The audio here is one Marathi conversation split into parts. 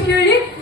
security?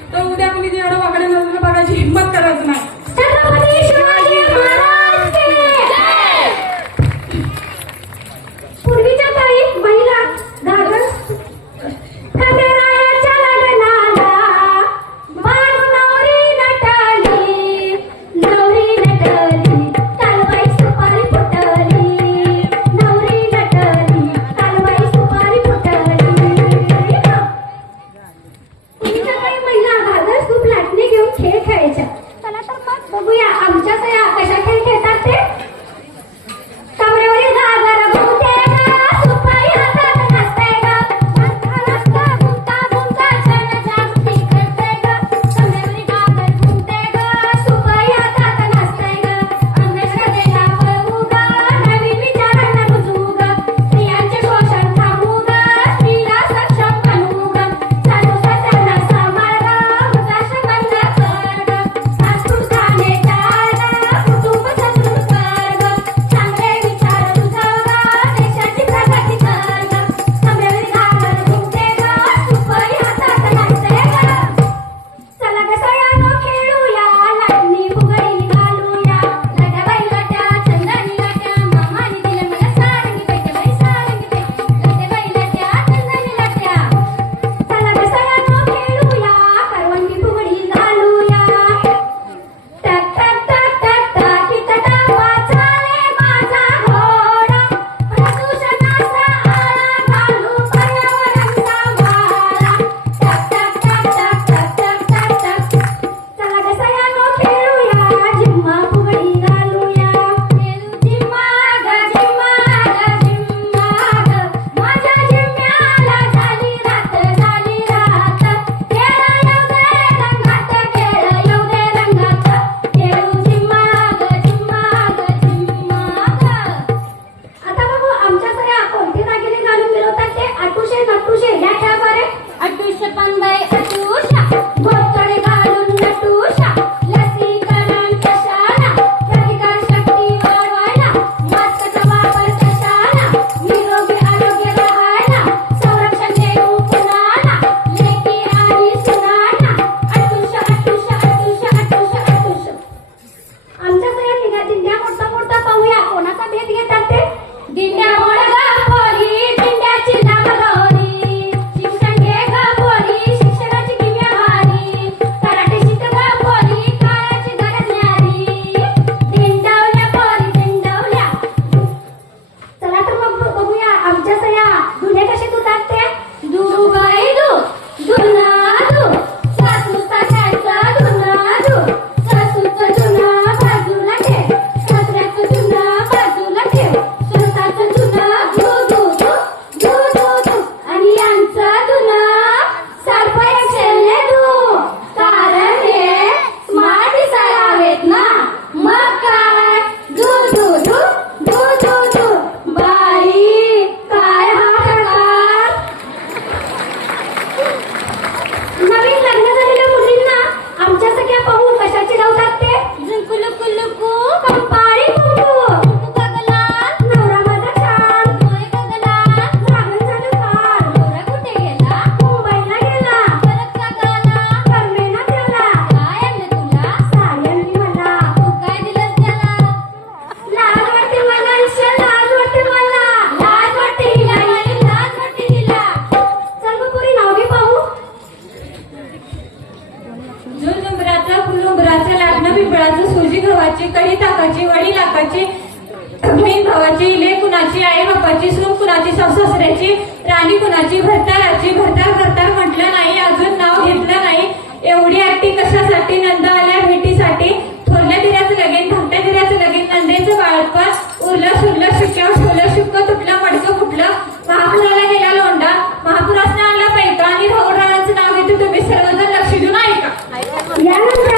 त्याची राणी कुणाची भरता राज्य भरता करता म्हटलं नाही अजून नाव घेतलं नाही. एवढी आटी कशासाठी नंद आल्या भेटीसाठी? थोरल्या दिराचं लगेन धाकट्या दिराचं लगेन नंदेचं बाळपण उरलं सुरलं शुक्या सोलं शुक्क तुटलं मडकं फुटलं. महापुराला गेला लोंडा महापुरासनं आला पैका आणि राहुल नाव घेतो तुम्ही सर्वजण लक्ष देऊन ऐका.